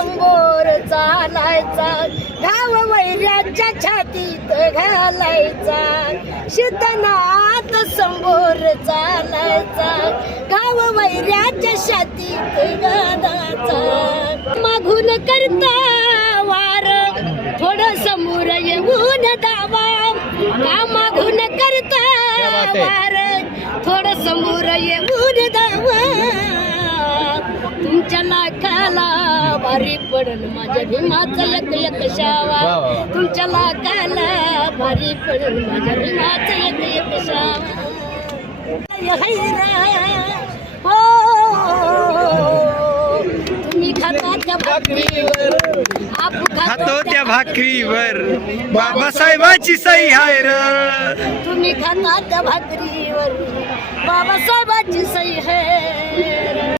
समोर चालायचा, घाव वैऱ्याच्या छातीत घालायचा, सिद्धनाथ समोर चालायचा, घाव वैऱ्याच्या छातीत घालायचा, मागून करता वार थोडं समोर येऊन दावा, का मागून करता वार थोडं समोर येऊन दावा, तुमच्या लाखाला भारी पडन माझ्या भीमाचा एक एक शावा, तुमच्या लाखाला भारी पडन माझ्या भीमाचा एक एक शावा. हो तुम्ही खाता त्या भाकरीवर, खातो त्या भाकरीवर बाबासाहेबाची सही आहे र, तुम्ही खाता त्या भाकरीवर बाबासाहेबाची सही है.